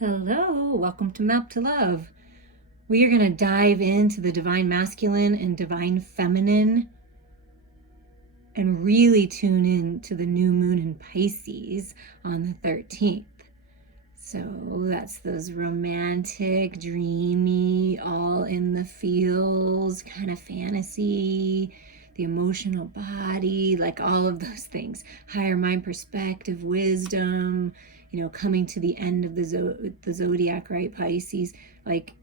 Hello, welcome to Map to Love. We are going to dive into the divine masculine and divine feminine and really tune in to the new moon in Pisces on the 13th. So that's those romantic, dreamy, all in the feels kind of fantasy, the emotional body, like all of those things. Higher mind perspective, wisdom, coming to the end of the zodiac, right? Pisces, like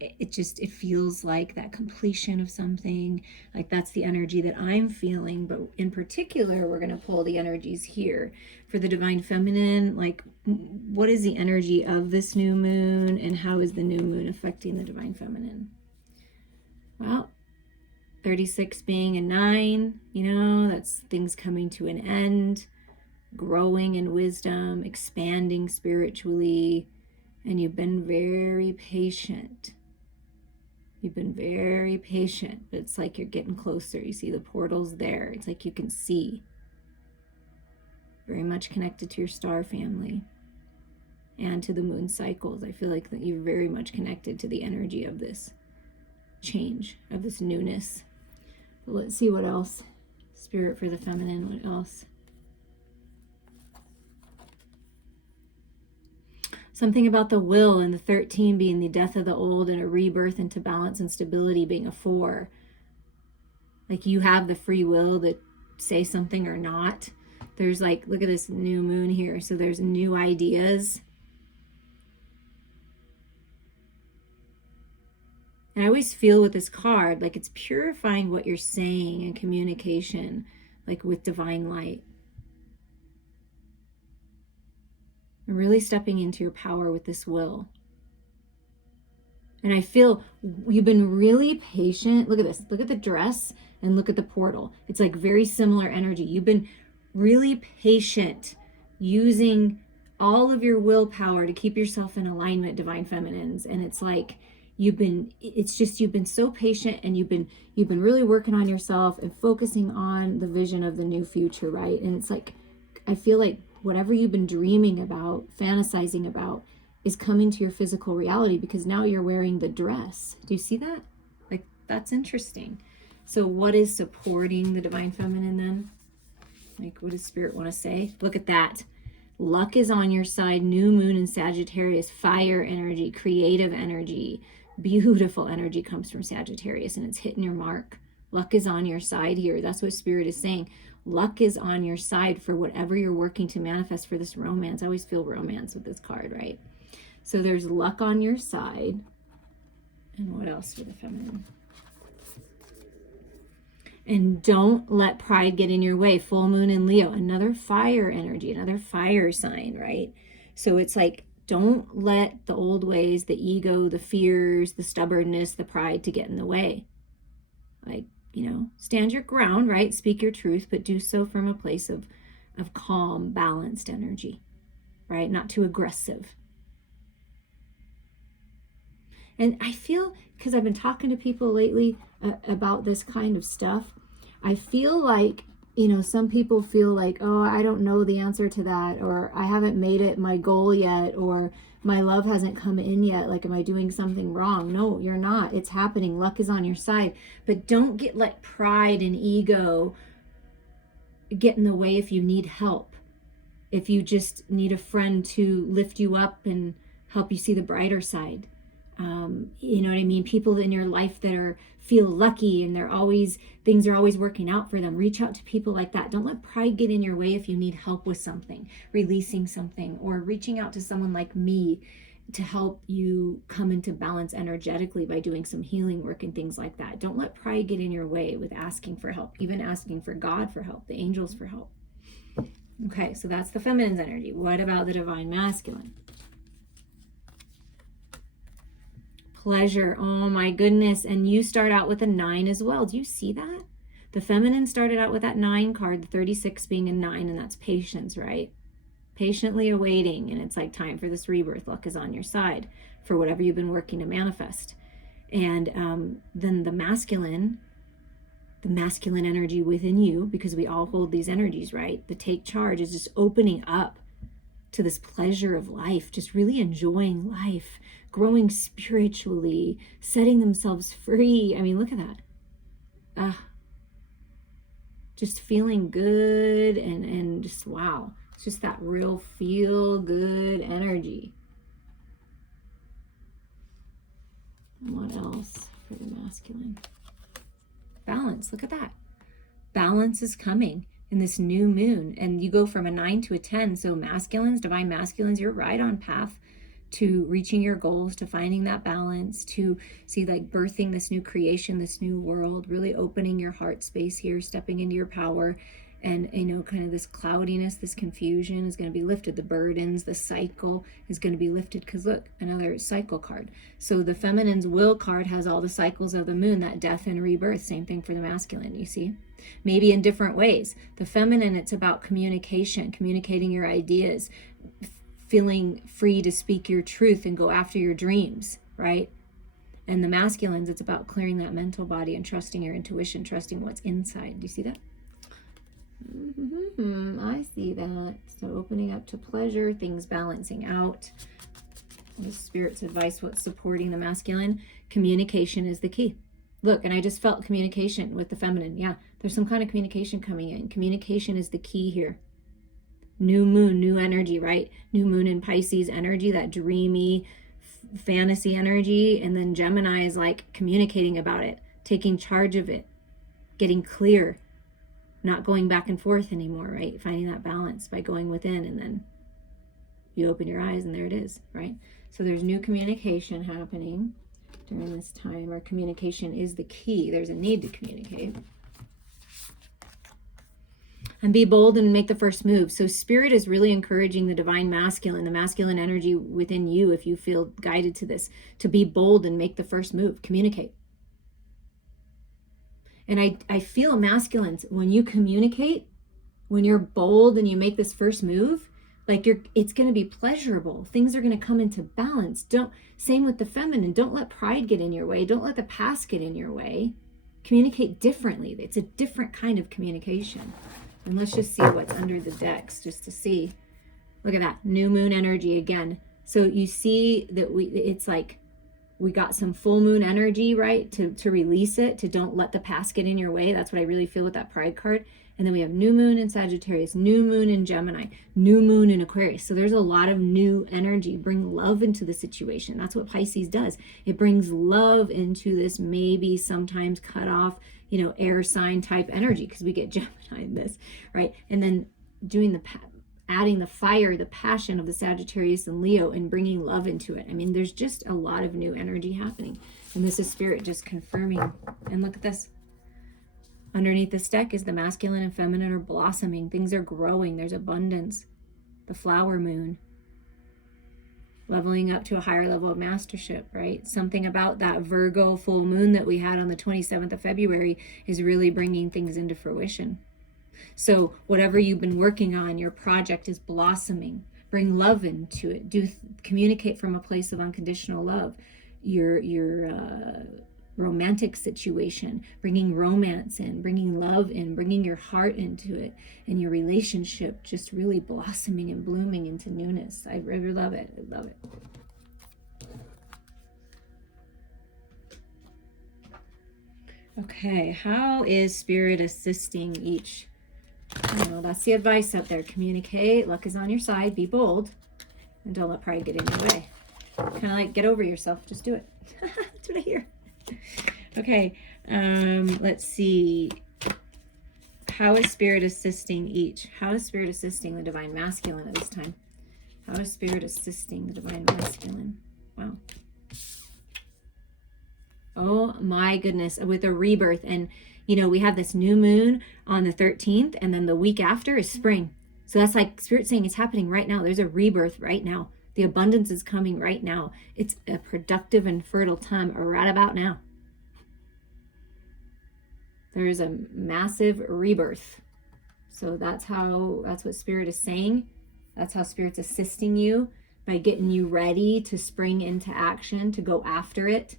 it feels like that completion of something. Like that's the energy that I'm feeling. But in particular, we're going to pull the energies here for the divine feminine. Like, what is the energy of this new moon, and how is the new moon affecting the divine feminine? Well, 36 being a 9, that's things coming to an end, growing in wisdom, expanding spiritually, and you've been very patient. You've been very patient, but it's like you're getting closer. You see the portals there. It's like you can see. Very much connected to your star family and to the moon cycles. I feel like that you're very much connected to the energy of this change, of this newness. But let's see what else. Spirit for the feminine, what else? Something about the will and the 13 being the death of the old and a rebirth into balance and stability being a 4. Like you have the free will to say something or not. There's like, look at this new moon here. So there's new ideas. And I always feel with this card, like it's purifying what you're saying in communication, like with divine light. And really stepping into your power with this will. And I feel you've been really patient. Look at this. Look at the dress and look at the portal. It's like very similar energy. You've been really patient, using all of your willpower to keep yourself in alignment, divine feminines. And it's like you've been so patient, and you've been really working on yourself and focusing on the vision of the new future, right? And it's like I feel like whatever you've been dreaming about, fantasizing about, is coming to your physical reality, because now you're wearing the dress. Do you see that? Like, that's interesting. So what is supporting the divine feminine then? Like, what does spirit want to say? Look at that. Luck is on your side. New moon in Sagittarius. Fire energy, creative energy, beautiful energy comes from Sagittarius, and it's hitting your mark. Luck is on your side here. That's what spirit is saying. Luck is on your side for whatever you're working to manifest for this romance. I always feel romance with this card, right? So there's luck on your side. And what else for the feminine? And don't let pride get in your way. Full moon in Leo, another fire energy, another fire sign, right? So it's like, don't let the old ways, the ego, the fears, the stubbornness, the pride to get in the way. Like, stand your ground, right? Speak your truth, but do so from a place of calm, balanced energy, right? Not too aggressive. And I feel, because I've been talking to people lately about this kind of stuff, I feel like, some people feel like, oh, I don't know the answer to that, or I haven't made it my goal yet, or my love hasn't come in yet. Like, am I doing something wrong? No, you're not. It's happening. Luck is on your side. But don't let pride and ego get in the way if you need help. If you just need a friend to lift you up and help you see the brighter side. You know what I mean? People in your life that feel lucky and things are always working out for them. Reach out to people like that. Don't let pride get in your way if you need help with something, releasing something, or reaching out to someone like me to help you come into balance energetically by doing some healing work and things like that. Don't let pride get in your way with asking for help, even asking for God for help, the angels for help. Okay, so that's the feminine's energy. What about the divine masculine? Pleasure. Oh my goodness. And you start out with a 9 as well. Do you see that? The feminine started out with that 9 card, the 36 being a 9, and that's patience, right? Patiently awaiting, and it's like time for this rebirth. Luck is on your side for whatever you've been working to manifest. And then the masculine energy within you, because we all hold these energies, right? The take charge is just opening up to this pleasure of life, just really enjoying life, growing spiritually, setting themselves free. I mean, look at that. Just feeling good and just, wow. It's just that real feel good energy. And what else for the masculine? Balance. Look at that. Balance is coming in this new moon, and you go from a 9 to a 10. So masculines, divine masculines, you're right on path to reaching your goals, to finding that balance, to see like birthing this new creation, this new world, really opening your heart space here, stepping into your power. And, you know, kind of this cloudiness, this confusion is going to be lifted. The burdens, the cycle is going to be lifted, because look, another cycle card. So the feminine's will card has all the cycles of the moon, that death and rebirth. Same thing for the masculine, you see? Maybe in different ways. The feminine, it's about communication, communicating your ideas, feeling free to speak your truth and go after your dreams, right? And the masculines, it's about clearing that mental body and trusting your intuition, trusting what's inside. Do you see that? I see that. So opening up to pleasure, things balancing out. The Spirit's advice, what's supporting the masculine? Communication is the key. Look, and I just felt communication with the feminine. Yeah, there's some kind of communication coming in. Communication is the key here. New moon, new energy, right? New moon in Pisces energy, that dreamy fantasy energy. And then Gemini is like communicating about it, taking charge of it, getting clear, not going back and forth anymore, right? Finding that balance by going within, and then you open your eyes and there it is, right? So there's new communication happening during this time. Our communication is the key. There's a need to communicate. And be bold and make the first move. So Spirit is really encouraging the divine masculine, the masculine energy within you, if you feel guided to this, to be bold and make the first move, communicate. And I feel masculines, when you communicate, when you're bold and you make this first move, like it's going to be pleasurable. Things are going to come into balance. Same with the feminine. Don't let pride get in your way. Don't let the past get in your way. Communicate differently. It's a different kind of communication. And let's just see what's under the decks, just to see. Look at that, new moon energy again. So you see that it's like we got some full moon energy, right? To release it, to don't let the past get in your way. That's what I really feel with that pride card. And then we have new moon in Sagittarius, new moon in Gemini, new moon in Aquarius. So there's a lot of new energy. Bring love into the situation. That's what Pisces does. It brings love into this maybe sometimes cut off, air sign type energy, because we get Gemini in this, right? And then doing adding the fire, the passion of the Sagittarius and Leo, and bringing love into it. I mean, there's just a lot of new energy happening. And this is Spirit just confirming. And look at this. Underneath this deck is the masculine and feminine are blossoming. Things are growing. There's abundance. The flower moon. Leveling up to a higher level of mastership, right? Something about that Virgo full moon that we had on the 27th of February is really bringing things into fruition. So whatever you've been working on, your project is blossoming. Bring love into it. Communicate from a place of unconditional love. Your romantic situation, bringing romance in, bringing love in, bringing your heart into it, and your relationship just really blossoming and blooming into newness. I really love it. I love it. Okay, how is Spirit assisting each? That's the advice up there. Communicate. Luck is on your side. Be bold. And don't let pride get in your way. Kind of like get over yourself. Just do it. That's what I hear. Okay, let's see. How is Spirit assisting each? How is Spirit assisting the divine masculine at this time? How is Spirit assisting the divine masculine? Wow. Oh my goodness, with a rebirth. And we have this new moon on the 13th, and then the week after is spring. So that's like Spirit saying it's happening right now. There's a rebirth right now. The abundance is coming right now. It's a productive and fertile time right about now. There's a massive rebirth. So that's what Spirit is saying. That's how Spirit's assisting you, by getting you ready to spring into action, to go after it,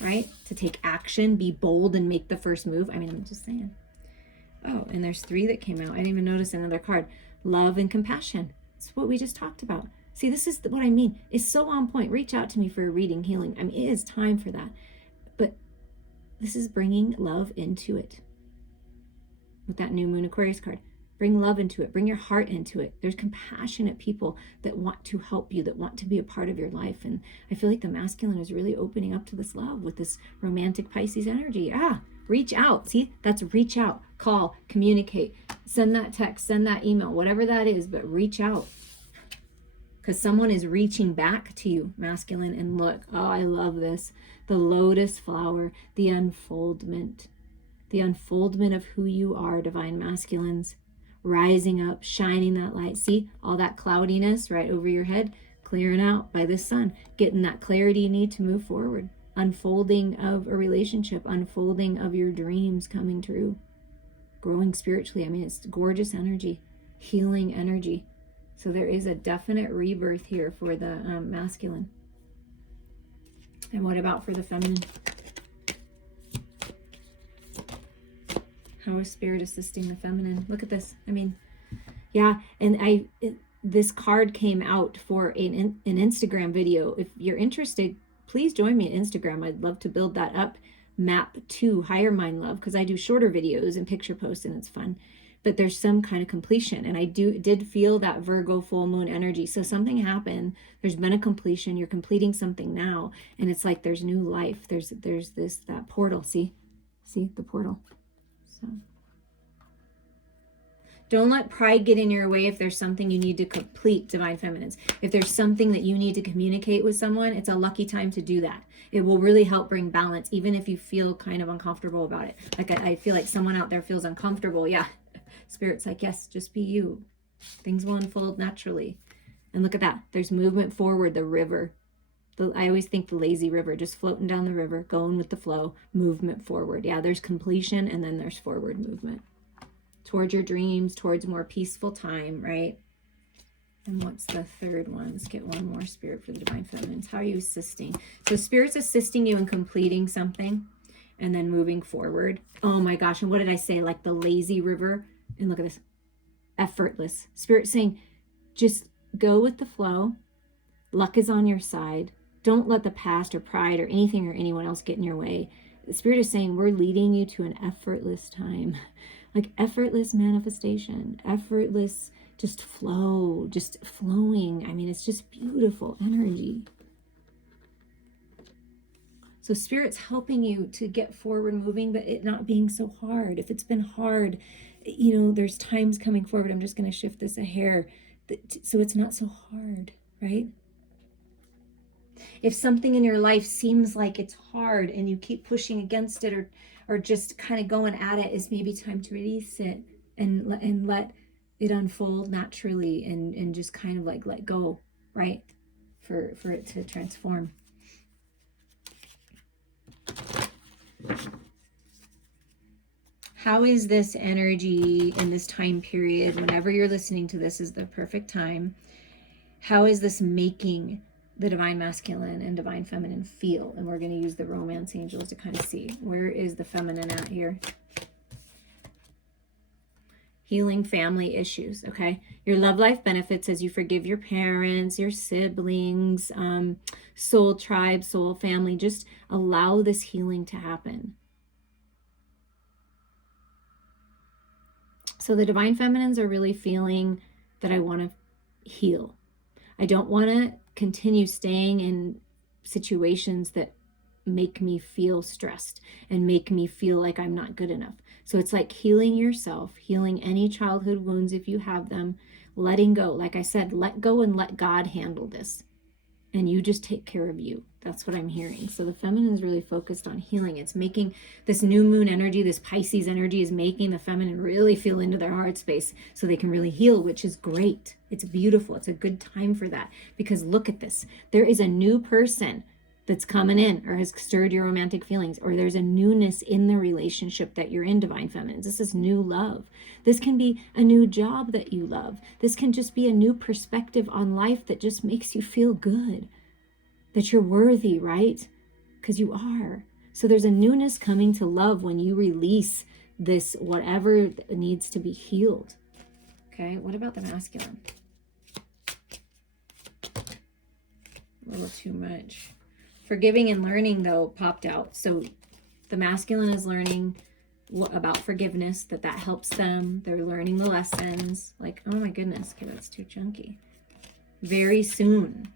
right? To take action, be bold, and make the first move. I mean, I'm just saying. Oh, and there's 3 that came out. I didn't even notice another card. Love and compassion. It's what we just talked about. See, this is what I mean. It's so on point. Reach out to me for a reading, healing. I mean, it is time for that. But this is bringing love into it. With that new moon Aquarius card, bring love into it. Bring your heart into it. There's compassionate people that want to help you, that want to be a part of your life. And I feel like the masculine is really opening up to this love with this romantic Pisces energy. Reach out. See, that's reach out, call, communicate, send that text, send that email, whatever that is, but reach out. Because someone is reaching back to you, masculine. And look, I love this. The lotus flower, the unfoldment of who you are, divine masculines, rising up, shining that light. See, all that cloudiness right over your head, clearing out by the sun, getting that clarity you need to move forward. Unfolding of a relationship, unfolding of your dreams coming true, growing spiritually. I mean, it's gorgeous energy, healing energy. So there is a definite rebirth here for the masculine. And what about for the feminine? How is spirit assisting the feminine? Look at this. I mean, yeah. And this card came out for an Instagram video. If you're interested, please join me on Instagram. I'd love to build that up. Map to Higher Mind Love, because I do shorter videos and picture posts, and it's fun. But there's some kind of completion, and I did feel that Virgo full moon energy. So something happened. There's been a completion. You're completing something now, and it's like there's new life. There's that portal. See the portal. So don't let pride get in your way if there's something you need to complete, divine feminines. If there's something that you need to communicate with someone, it's a lucky time to do that. It will really help bring balance, even if you feel kind of uncomfortable about it. Like I feel like someone out there feels uncomfortable. Yeah. Spirit's like, yes, just be you. Things will unfold naturally. And look at that. There's movement forward, the river. I always think the lazy river, just floating down the river, going with the flow, movement forward. Yeah, there's completion, and then there's forward movement. Towards your dreams, towards more peaceful time, right? And what's the third one? Let's get one more, Spirit, for the divine feminines. How are you assisting? So Spirit's assisting you in completing something and then moving forward. Oh my gosh, and what did I say? Like the lazy river. And look at this, effortless. Spirit saying, just go with the flow. Luck is on your side. Don't let the past or pride or anything or anyone else get in your way. The Spirit is saying, we're leading you to an effortless time, like effortless manifestation, effortless, just flow, just flowing. I mean, it's just beautiful energy. So Spirit's helping you to get forward moving, but it not being so hard. If it's been hard, there's times coming forward. I'm just going to shift this a hair so it's not so hard, right? If something in your life seems like it's hard and you keep pushing against it or just kind of going at it, it's maybe time to release it and let it unfold naturally and just kind of like let go, right? For it to transform. How is this energy in this time period? Whenever you're listening to this is the perfect time. How is this making the divine masculine and divine feminine feel? And we're going to use the romance angels to kind of see where is the feminine at here. Healing family issues, okay? Your love life benefits as you forgive your parents, your siblings, soul tribe, soul family. Just allow this healing to happen. So the divine feminines are really feeling that I want to heal. I don't want to continue staying in situations that make me feel stressed and make me feel like I'm not good enough. So it's like healing yourself, healing any childhood wounds if you have them, letting go. Like I said, let go and let God handle this. And you just take care of you. That's what I'm hearing. So the feminine is really focused on healing. It's making this new moon energy, this Pisces energy is making the feminine really feel into their heart space so they can really heal, which is great. It's beautiful. It's a good time for that. Because look at this. There is a new person that's coming in or has stirred your romantic feelings, or there's a newness in the relationship that you're in, divine feminines. This is new love. This can be a new job that you love. This can just be a new perspective on life that just makes you feel good, that you're worthy, right? Because you are. So there's a newness coming to love when you release this, whatever needs to be healed. Okay, what about the masculine? little too much. Forgiving and learning, though, popped out. So the masculine is learning about forgiveness, that helps them. They're learning the lessons. Like, oh my goodness, okay, that's too chunky. Very soon.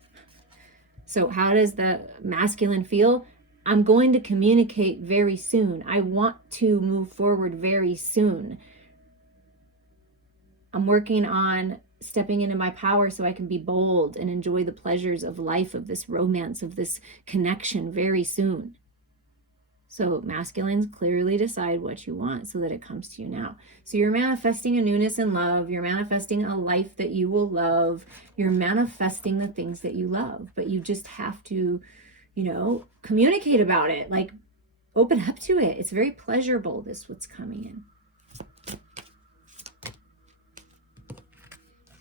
So how does the masculine feel? I'm going to communicate very soon. I want to move forward very soon. I'm working on stepping into my power so I can be bold and enjoy the pleasures of life, of this romance, of this connection very soon. So masculines, clearly decide what you want so that it comes to you now. So you're manifesting a newness in love. You're manifesting a life that you will love. You're manifesting the things that you love. But you just have to, communicate about it. Like, open up to it. It's very pleasurable, what's coming in.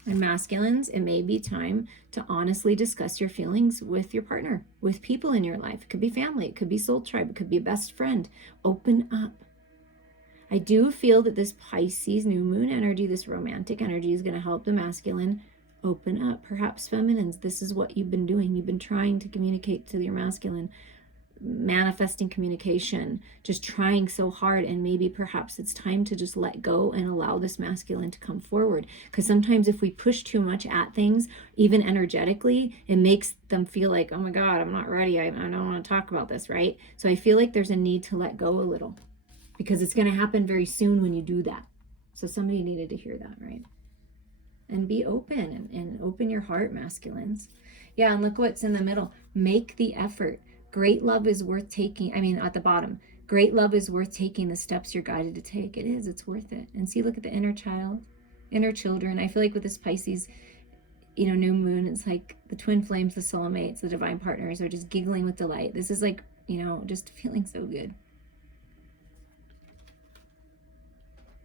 And masculines, it may be time to honestly discuss your feelings with your partner, with people in your life. It could be family, it could be soul tribe, it could be a best friend. Open up. I do feel that this Pisces new moon energy, this romantic energy, is going to help the masculine open up. Perhaps feminines, this is what you've been doing. You've been trying to communicate to your masculine, manifesting communication, just trying so hard, and maybe perhaps it's time to just let go and allow this masculine to come forward. Because sometimes if we push too much at things, even energetically, it makes them feel like, oh my God, I'm not ready, I don't want to talk about this, right? So I feel like there's a need to let go a little, because it's going to happen very soon when you do that. So somebody needed to hear that, right? And be open and open your heart, masculines. Yeah, and look what's in the middle. Make the effort. Great love is worth taking. At the bottom, great love is worth taking the steps you're guided to take. It is, it's worth it. And see, look at the inner child, inner children. I feel like with this Pisces, new moon, it's like the twin flames, the soulmates, the divine partners are just giggling with delight. This is like, just feeling so good.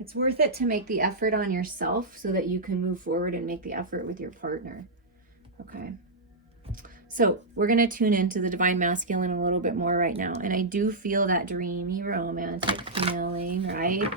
It's worth it to make the effort on yourself so that you can move forward and make the effort with your partner. Okay. So we're going to tune into the divine masculine a little bit more right now. And I do feel that dreamy, romantic feeling, right?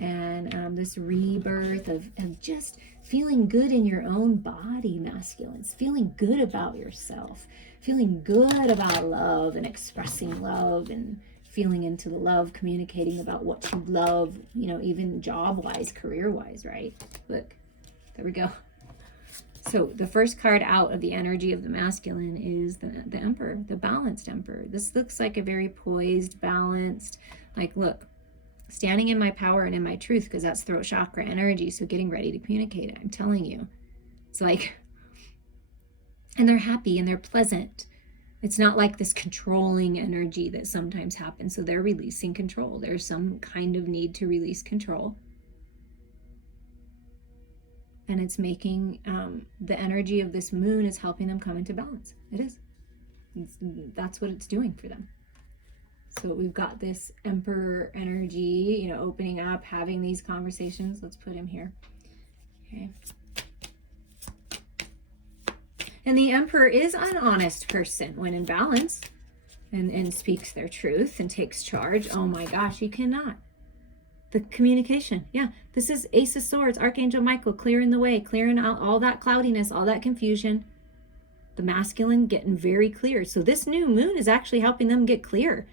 And this rebirth of just feeling good in your own body, masculines. Feeling good about yourself. Feeling good about love and expressing love and feeling into the love, communicating about what you love, even job-wise, career-wise, right? Look, there we go. So the first card out of the energy of the masculine is the Emperor, the balanced Emperor. This looks like a very poised, balanced, like, look, standing in my power and in my truth, because that's throat chakra energy. So getting ready to communicate it. I'm telling you, it's like, and they're happy and they're pleasant. It's not like this controlling energy that sometimes happens. So they're releasing control. There's some kind of need to release control. And it's making the energy of this moon is helping them come into balance. It is. That's what it's doing for them. So we've got this Emperor energy, opening up, having these conversations. Let's put him here. Okay. And the Emperor is an honest person when in balance and speaks their truth and takes charge. Oh my gosh, you cannot. The communication. Yeah, this is Ace of Swords, Archangel Michael, clearing the way, clearing out all that cloudiness, all that confusion. The masculine getting very clear. So this new moon is actually helping them get clear.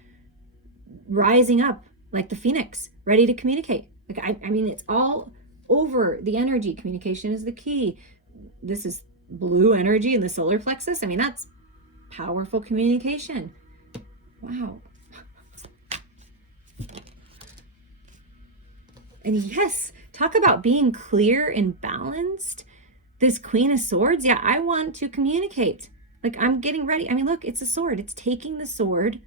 Rising up like the phoenix, ready to communicate. Like, it's all over the energy. Communication is the key. This is blue energy in the solar plexus. That's powerful communication. Wow. And yes, talk about being clear and balanced. This Queen of Swords, yeah, I want to communicate. Like, I'm getting ready. Look, it's a sword. It's taking the sword,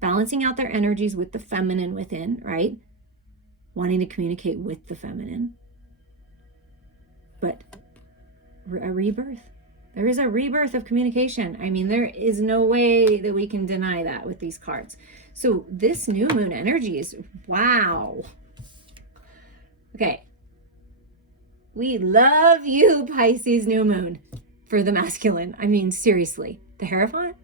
balancing out their energies with the feminine within, right? Wanting to communicate with the feminine. But a rebirth. There is a rebirth of communication. There is no way that we can deny that with these cards. So this new moon energy is, wow. Okay. We love you, Pisces new moon, for the masculine. Seriously. The Hierophant,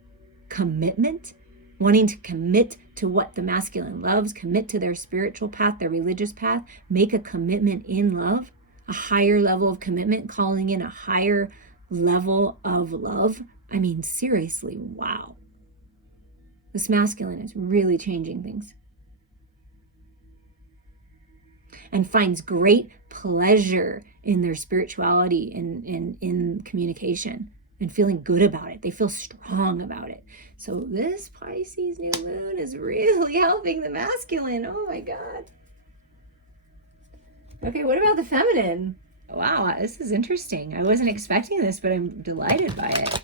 commitment, wanting to commit to what the masculine loves, commit to their spiritual path, their religious path, make a commitment in love, a higher level of commitment, calling in a higher level of love. I mean, seriously, wow. This masculine is really changing things. And finds great pleasure in their spirituality and in communication and feeling good about it. They feel strong about it. So this Pisces new moon is really helping the masculine. Oh my God. Okay, what about the feminine? Wow, this is interesting. I wasn't expecting this, but I'm delighted by it.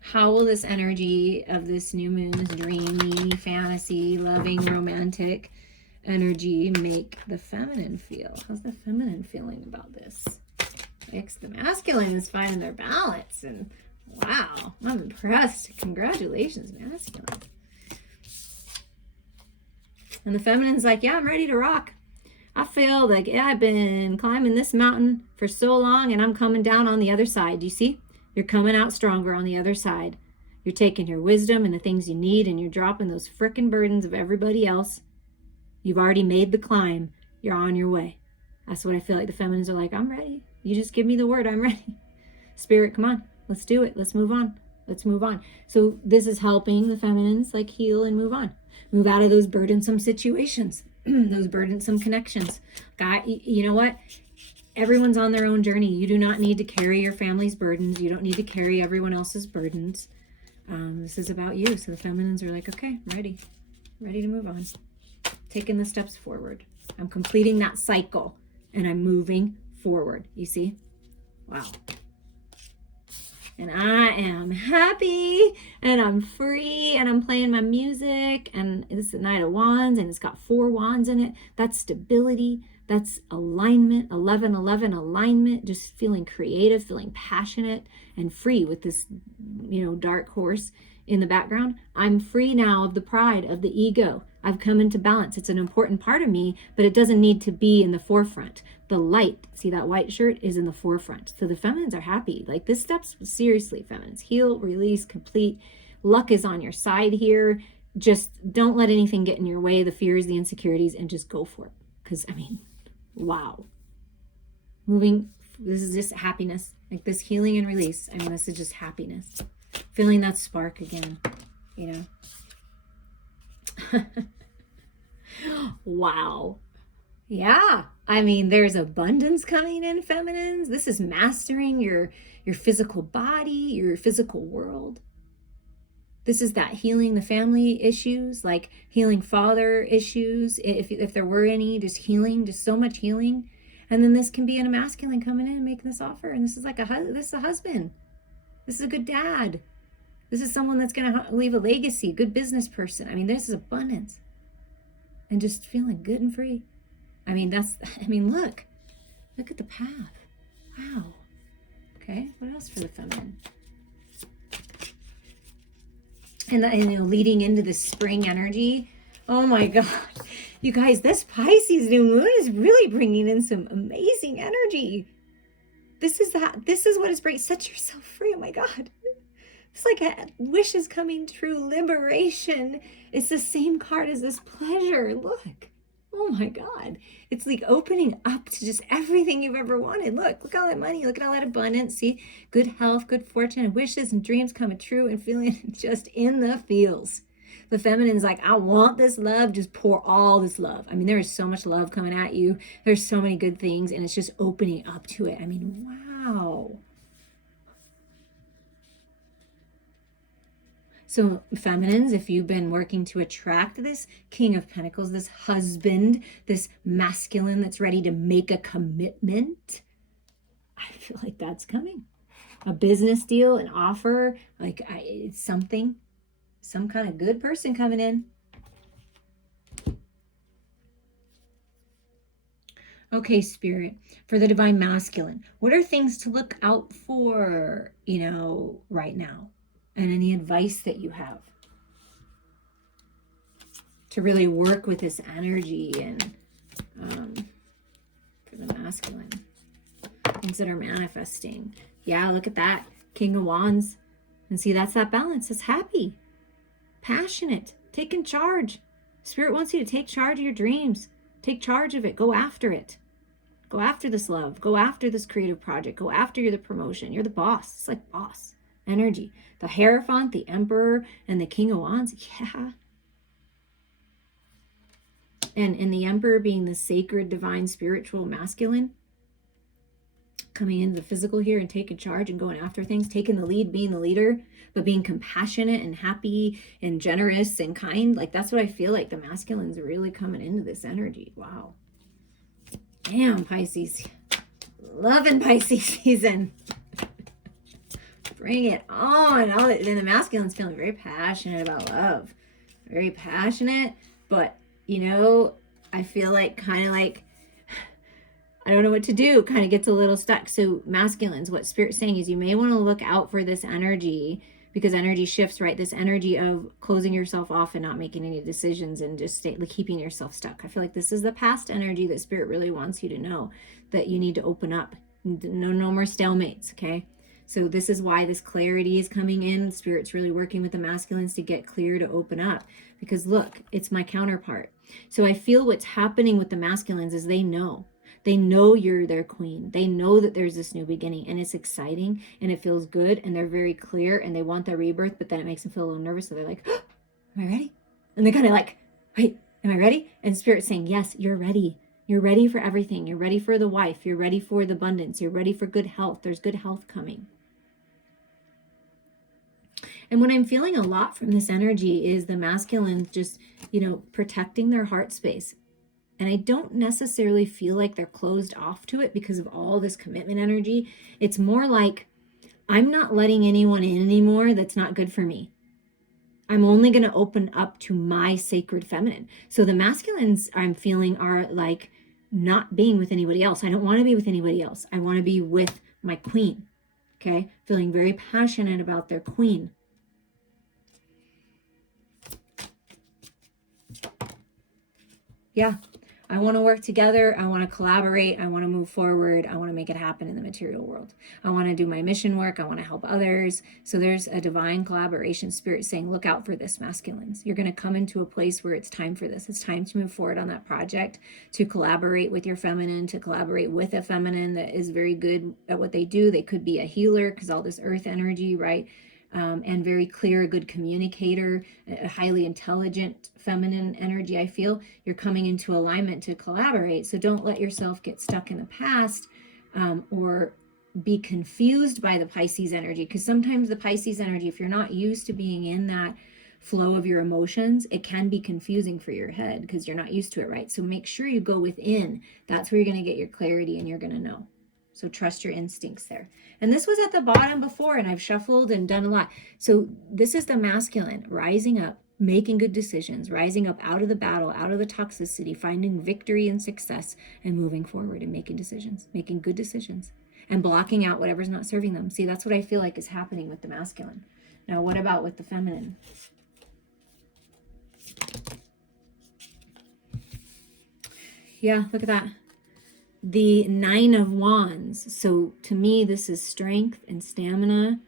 How will this energy of this new moon, this dreamy, fantasy, loving, romantic energy make the feminine feel? How's the feminine feeling about this? The masculine is finding their balance, and wow, I'm impressed. Congratulations, masculine. And the feminine's like, yeah, I'm ready to rock. I feel like, yeah, I've been climbing this mountain for so long and I'm coming down on the other side. Do you see? You're coming out stronger on the other side. You're taking your wisdom and the things you need and you're dropping those frickin' burdens of everybody else. You've already made the climb. You're on your way. That's what I feel like the feminines are like, I'm ready. You just give me the word, I'm ready. Spirit, come on. Let's do it. Let's move on. Let's move on. So this is helping the feminines like heal and move on. Move out of those burdensome situations, those burdensome connections. God, you know what? Everyone's on their own journey. You do not need to carry your family's burdens. You don't need to carry everyone else's burdens. This is about you. So the feminines are like, okay, ready to move on. Taking the steps forward. I'm completing that cycle and I'm moving forward. You see? Wow. And I am happy and I'm free and I'm playing my music, and this is the Knight of Wands and it's got 4 wands in it. That's stability. That's alignment, 11-11 alignment, just feeling creative, feeling passionate and free with this, dark horse in the background. I'm free now of the pride, of the ego. I've come into balance. It's an important part of me, but it doesn't need to be in the forefront. The light, see that white shirt, is in the forefront. So the feminines are happy. Like, this step's seriously feminines. Heal, release, complete. Luck is on your side here. Just don't let anything get in your way, the fears, the insecurities, and just go for it. Because, wow. This is just happiness. Like, this healing and release. This is just happiness. Feeling that spark again, Wow. Yeah. There's abundance coming in, feminines. This is mastering your physical body, your physical world. This is that healing the family issues, like healing father issues, if there were any, just healing, just so much healing. And then this can be in a masculine coming in and making this offer. And this is like this is a husband. This is a good dad. This is someone that's going to leave a legacy, good business person. This is abundance. And just feeling good and free. Look at the path. Wow. Okay, what else for the feminine? And leading into the spring energy. Oh my God. You guys, this Pisces new moon is really bringing in some amazing energy. This is what is bringing. Set yourself free. Oh my God. It's like a wishes coming true, liberation. It's the same card as this pleasure. Look. Oh my God. It's like opening up to just everything you've ever wanted. Look at all that money. Look at all that abundance. See, good health, good fortune, and wishes and dreams coming true and feeling just in the feels. The feminine's like, I want this love. Just pour all this love. There is so much love coming at you. There's so many good things, and it's just opening up to it. Wow. So feminines, if you've been working to attract this King of Pentacles, this husband, this masculine that's ready to make a commitment, I feel like that's coming. A business deal, an offer, it's something, some kind of good person coming in. Okay, Spirit, for the divine masculine, what are things to look out for, right now? And any advice that you have to really work with this energy and for the masculine, things that are manifesting. Yeah, look at that. King of Wands. And see, that's that balance. It's happy, passionate, taking charge. Spirit wants you to take charge of your dreams. Take charge of it. Go after it. Go after this love. Go after this creative project. Go after the promotion. You're the boss. It's like boss energy. The Hierophant, the Emperor, and the King of Wands. Yeah. And the Emperor being the sacred, divine, spiritual, masculine, coming into the physical here and taking charge and going after things, taking the lead, being the leader, but being compassionate and happy and generous and kind. Like, that's what I feel like the masculine's really coming into this energy. Wow. Damn, Pisces. Loving Pisces season. Bring it on. And the masculine's feeling very passionate about love. Very passionate, but, I feel like kind of like, I don't know what to do, kind of gets a little stuck. So masculines, what Spirit's saying is you may want to look out for this energy, because energy shifts, right? This energy of closing yourself off and not making any decisions and just keeping yourself stuck. I feel like this is the past energy that Spirit really wants you to know, that you need to open up. No more stalemates, okay? So this is why this clarity is coming in. Spirit's really working with the masculines to get clear, to open up, because look, it's my counterpart. So I feel what's happening with the masculines is they know you're their queen. They know that there's this new beginning, and it's exciting and it feels good, and they're very clear and they want the rebirth, but then it makes them feel a little nervous. So they're like, oh, am I ready? And they kind of like, wait, am I ready? And Spirit's saying, yes, you're ready. You're ready for everything. You're ready for the wife. You're ready for the abundance. You're ready for good health. There's good health coming. And what I'm feeling a lot from this energy is the masculine just, protecting their heart space. And I don't necessarily feel like they're closed off to it because of all this commitment energy. It's more like, I'm not letting anyone in anymore that's not good for me. I'm only going to open up to my sacred feminine. So the masculines I'm feeling are like not being with anybody else. I don't want to be with anybody else. I want to be with my queen. Okay. Feeling very passionate about their queen. Yeah. I want to work together. I want to collaborate. I want to move forward. I want to make it happen in the material world. I want to do my mission work. I want to help others. So there's a divine collaboration. Spirit saying, look out for this, masculines. You're going to come into a place where it's time for this. It's time to move forward on that project, to collaborate with your feminine, to collaborate with a feminine that is very good at what they do. They could be a healer, because all this earth energy, right? And very clear, a good communicator, a highly intelligent feminine energy. I feel you're coming into alignment to collaborate. So don't let yourself get stuck in the past or be confused by the Pisces energy, because sometimes the Pisces energy, if you're not used to being in that flow of your emotions, it can be confusing for your head because you're not used to it, right? So make sure you go within. That's where you're going to get your clarity and you're going to know. So trust your instincts there. And this was at the bottom before, and I've shuffled and done a lot. So this is the masculine rising up, making good decisions, rising up out of the battle, out of the toxicity, finding victory and success, and moving forward and making decisions, making good decisions, and blocking out whatever's not serving them. See, that's what I feel like is happening with the masculine. Now, what about with the feminine? Yeah, look at that. The 9 of Wands. So to me, this is strength and stamina.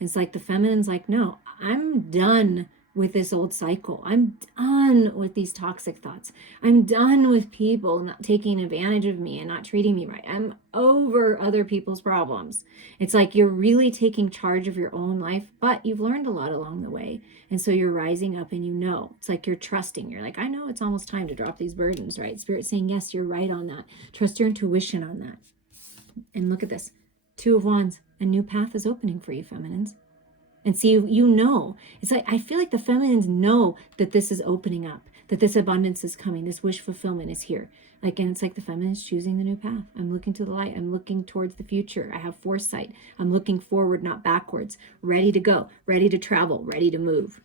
It's like the feminine's like, no, I'm done with this old cycle. I'm done with these toxic thoughts. I'm done with people not taking advantage of me and not treating me right. I'm over other people's problems. It's like you're really taking charge of your own life, but you've learned a lot along the way. And so you're rising up and it's like you're trusting. You're like, I know it's almost time to drop these burdens, right? Spirit saying, yes, you're right on that. Trust your intuition on that. And look at this. 2 of Wands. A new path is opening for you, feminines. And see, it's like, I feel like the feminines know that this is opening up, that this abundance is coming, this wish fulfillment is here. Like, and it's like the feminines choosing the new path. I'm looking to the light. I'm looking towards the future. I have foresight. I'm looking forward, not backwards, ready to go, ready to travel, ready to move.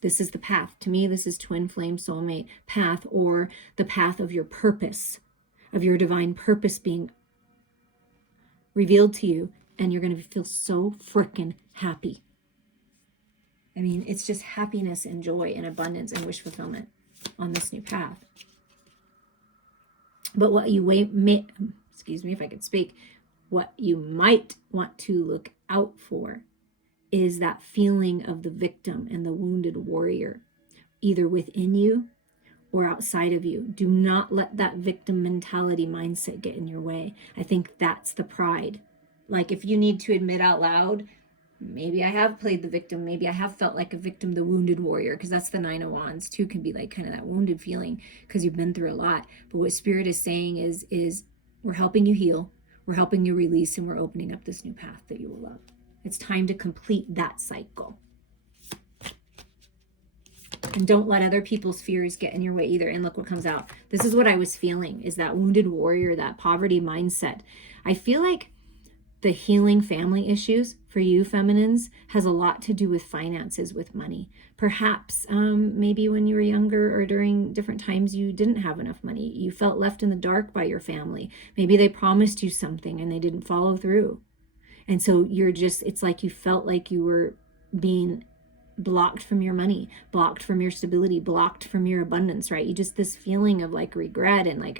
This is the path. To me, this is twin flame soulmate path, or the path of your purpose, of your divine purpose being revealed to you. And you're going to feel so freaking happy. I mean, it's just happiness and joy and abundance and wish fulfillment on this new path. But what you may, excuse me if I could speak, what you might want to look out for is that feeling of the victim and the wounded warrior, either within you or outside of you. Do not let that victim mentality mindset get in your way. I think that's the pride. Like if you need to admit out loud, maybe I have played the victim. Maybe I have felt like a victim, the wounded warrior, because that's the Nine of Wands too, can be like kind of that wounded feeling because you've been through a lot. But what Spirit is saying is we're helping you heal, we're helping you release, and we're opening up this new path that you will love. It's time to complete that cycle. And don't let other people's fears get in your way either. And look what comes out. This is what I was feeling, is that wounded warrior, that poverty mindset. I feel like the healing family issues for you feminines has a lot to do with finances, with money. Perhaps maybe when you were younger or during different times you didn't have enough money. You felt left in the dark by your family. Maybe they promised you something and they didn't follow through. And so it's like you felt like you were being blocked from your money, blocked from your stability, blocked from your abundance, right? You just, this feeling of like regret and like,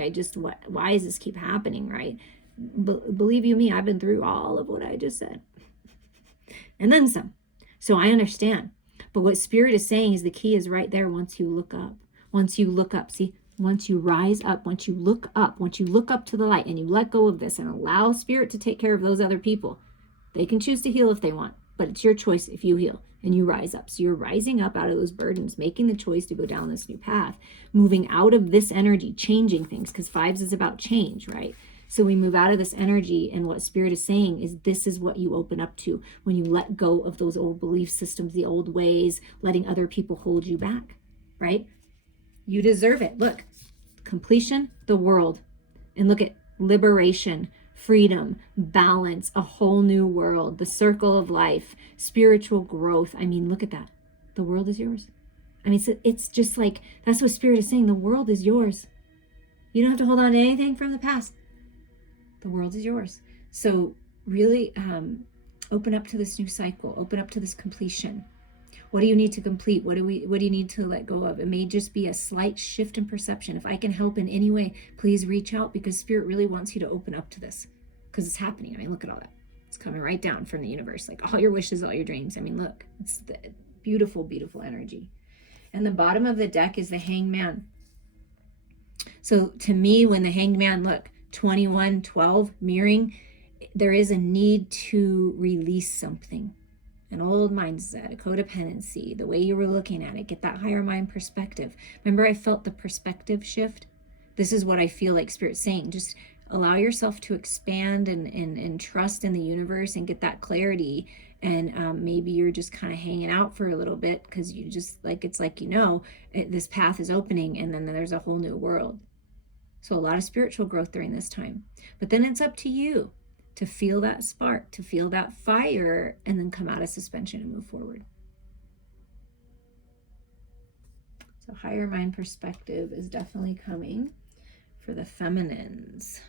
why does this keep happening, right? Believe you me, I've been through all of what I just said and then some. So I understand. But what Spirit is saying is the key is right there. Once you look up, see, once you rise up, once you look up to the light and you let go of this and allow Spirit to take care of those other people, they can choose to heal if they want, but it's your choice if you heal and you rise up. So you're rising up out of those burdens, making the choice to go down this new path, moving out of this energy, changing things, because fives is about change, right? So we move out of this energy, and what Spirit is saying is this is what you open up to when you let go of those old belief systems, the old ways, letting other people hold you back, right? You deserve it. Look, completion, the world. And look at liberation, freedom, balance, a whole new world, the circle of life, spiritual growth. I mean, look at that. The world is yours. I mean, it's just like, that's what Spirit is saying. The world is yours. You don't have to hold on to anything from the past. The world is yours. So really open up to this new cycle, open up to this completion. What do you need to complete? What do you need to let go of? It may just be a slight shift in perception. If I can help in any way, please reach out, because Spirit really wants you to open up to this, because it's happening. I mean, look at all that. It's coming right down from the universe, like all your wishes, all your dreams. I mean, look, it's the beautiful, beautiful energy. And the bottom of the deck is the Hangman. So to me, when the Hanged Man, look, 21-12 mirroring, there is a need to release something, an old mindset, a codependency, the way you were looking at it, get that higher mind perspective. Remember, I felt the perspective shift. This is what I feel like Spirit's saying. Just allow yourself to expand and trust in the universe and get that clarity. And maybe you're just kind of hanging out for a little bit because you just like, it's like, this path is opening and then there's a whole new world. So a lot of spiritual growth during this time. But then it's up to you to feel that spark, to feel that fire, and then come out of suspension and move forward. So higher mind perspective is definitely coming for the feminines.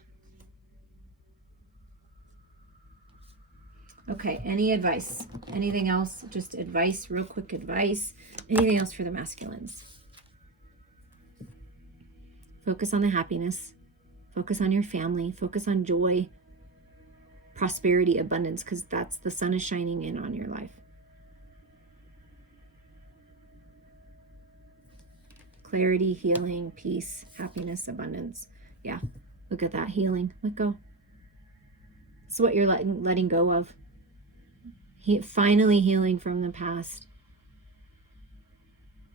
Okay, any advice? Anything else? Just advice, real quick advice. Anything else for the masculines? Focus on the happiness. Focus on your family. Focus on joy, prosperity, abundance, because that's the sun is shining in on your life. Clarity, healing, peace, happiness, abundance. Yeah, look at that. Healing. Let go. It's what you're letting go of. Finally healing from the past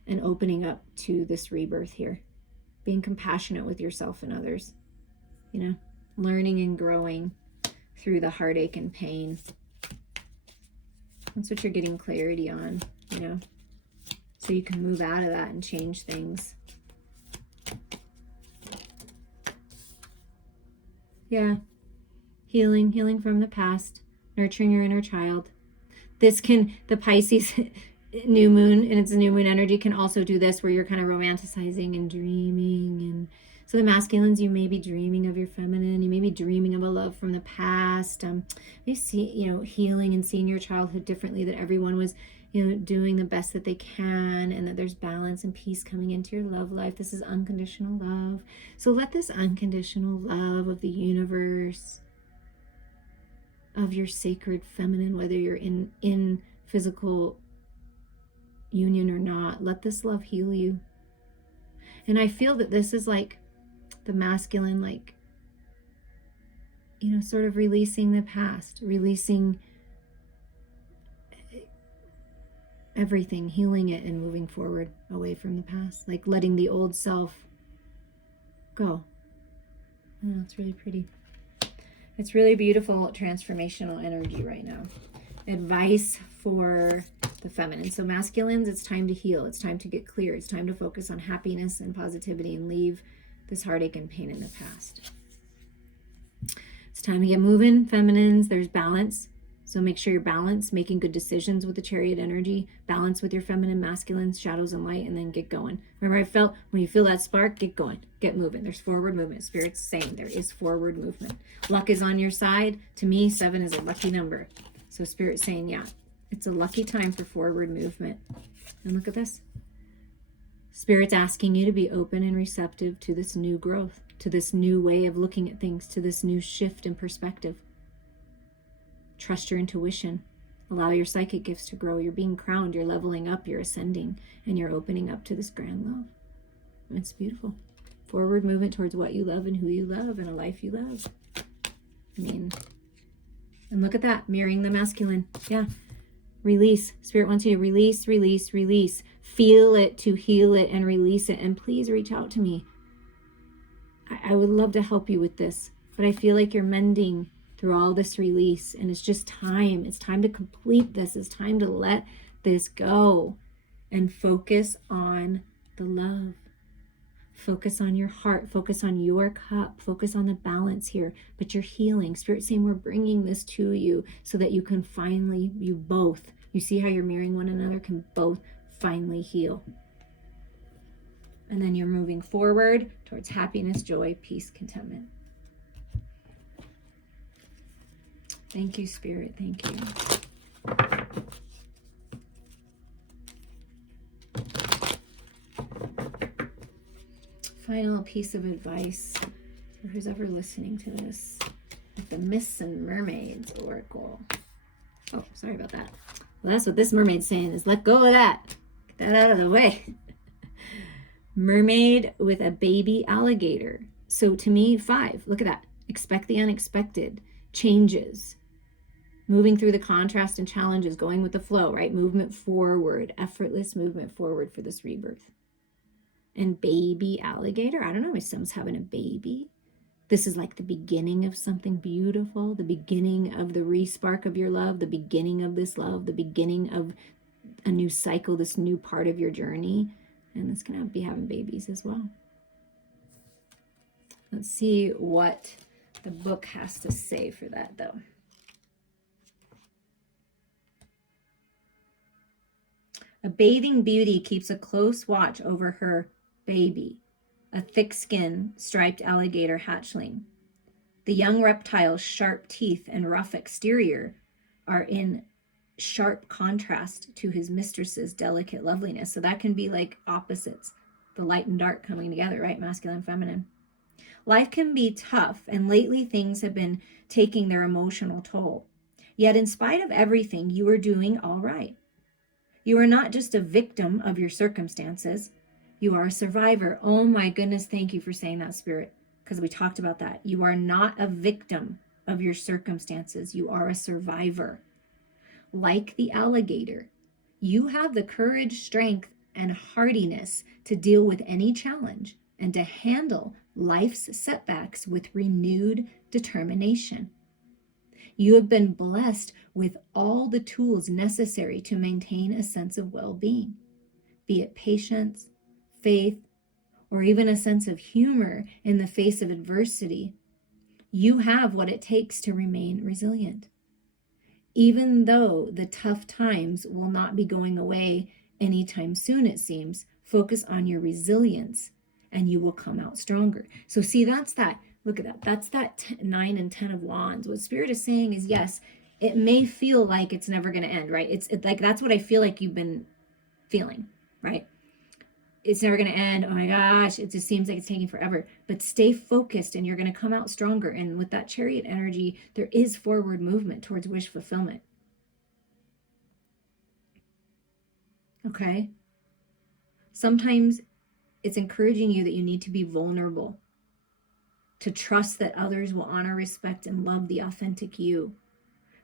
and opening up to this rebirth here. Being compassionate with yourself and others, learning and growing through the heartache and pain. That's what you're getting clarity on, so you can move out of that and change things. Yeah. Healing from the past, nurturing your inner child. The Pisces new moon, and it's a new moon energy, can also do this, where you're kind of romanticizing and dreaming. And so the masculines, you may be dreaming of your feminine, you may be dreaming of a love from the past. You see, healing and seeing your childhood differently, that everyone was, doing the best that they can, and that there's balance and peace coming into your love life. This is unconditional love. So let this unconditional love of the universe, of your sacred feminine, whether you're in physical union or not, let this love heal you. And I feel that this is like the masculine, like, sort of releasing the past, releasing everything, healing it and moving forward away from the past, like letting the old self go. Oh, it's really pretty. It's really beautiful transformational energy right now. Advice for the feminine. So masculines, it's time to heal. It's time to get clear. It's time to focus on happiness and positivity and leave this heartache and pain in the past. It's time to get moving. Feminines, there's balance. So make sure you're balanced, making good decisions with the chariot energy, balance with your feminine, masculines, shadows and light, and then get going. Remember, I felt when you feel that spark, get going, get moving. There's forward movement. Spirit's saying there is forward movement. Luck is on your side. To me, 7 is a lucky number. So Spirit's saying, yeah, it's a lucky time for forward movement. And look at this. Spirit's asking you to be open and receptive to this new growth, to this new way of looking at things, to this new shift in perspective. Trust your intuition. Allow your psychic gifts to grow. You're being crowned. You're leveling up. You're ascending. And you're opening up to this grand love. It's beautiful. Forward movement towards what you love and who you love and a life you love. And look at that. Mirroring the masculine. Yeah. Release. Spirit wants you to release, release, release. Feel it to heal it and release it. And please reach out to me. I would love to help you with this. But I feel like you're mending through all this release, and it's just time. It's time to complete this. It's time to let this go and focus on the love. Focus on your heart. Focus on your cup. Focus on the balance here. But you're healing. Spirit saying we're bringing this to you so that you can finally, you see how you're mirroring one another, can both finally heal. And then you're moving forward towards happiness, joy, peace, contentment. Thank you, Spirit. Thank you. Final piece of advice for who's ever listening to this with the Myths and Mermaids Oracle. Oh, sorry about that. Well, that's what this mermaid's saying is let go of that. Get that out of the way. Mermaid with a baby alligator. So to me, 5. Look at that. Expect the unexpected. Changes. Moving through the contrast and challenges, going with the flow, right? Movement forward, effortless movement forward for this rebirth. And baby alligator, I don't know, my son's having a baby. This is like the beginning of something beautiful, the beginning of the re-spark of your love, the beginning of this love, the beginning of a new cycle, this new part of your journey. And it's going to be having babies as well. Let's see what the book has to say for that, though. A bathing beauty keeps a close watch over her baby, a thick-skinned, striped alligator hatchling. The young reptile's sharp teeth and rough exterior are in sharp contrast to his mistress's delicate loveliness. So that can be like opposites, the light and dark coming together, right? Masculine, feminine. Life can be tough, and lately things have been taking their emotional toll. Yet in spite of everything, you are doing all right. You are not just a victim of your circumstances. You are a survivor. Oh my goodness, thank you for saying that, Spirit, because we talked about that. You are not a victim of your circumstances. You are a survivor. Like the alligator, you have the courage, strength, and hardiness to deal with any challenge and to handle life's setbacks with renewed determination. You have been blessed with all the tools necessary to maintain a sense of well-being, be it patience, faith, or even a sense of humor in the face of adversity. You have what it takes to remain resilient. Even though the tough times will not be going away anytime soon, it seems, focus on your resilience and you will come out stronger. So see, that's that. Look at that. That's that 9 and 10 of wands. What Spirit is saying is, yes, it may feel like it's never going to end, right? It's like, that's what I feel like you've been feeling, right? It's never going to end. Oh my gosh, it just seems like it's taking forever. But stay focused and you're going to come out stronger. And with that chariot energy, there is forward movement towards wish fulfillment. Okay? Sometimes It's encouraging you that you need to be vulnerable, to trust that others will honor, respect, and love the authentic you.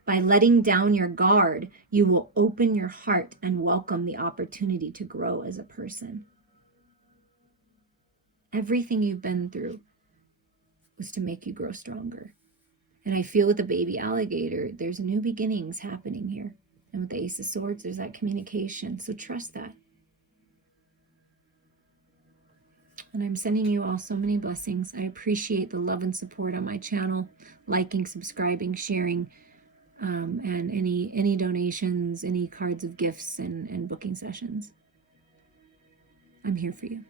By letting down your guard, you will open your heart and welcome the opportunity to grow as a person. Everything you've been through was to make you grow stronger. And I feel with the baby alligator, there's new beginnings happening here. And with the Ace of Swords, there's that communication. So trust that. And I'm sending you all so many blessings. I appreciate the love and support on my channel, liking, subscribing, sharing, and any donations, any cards of gifts and booking sessions. I'm here for you.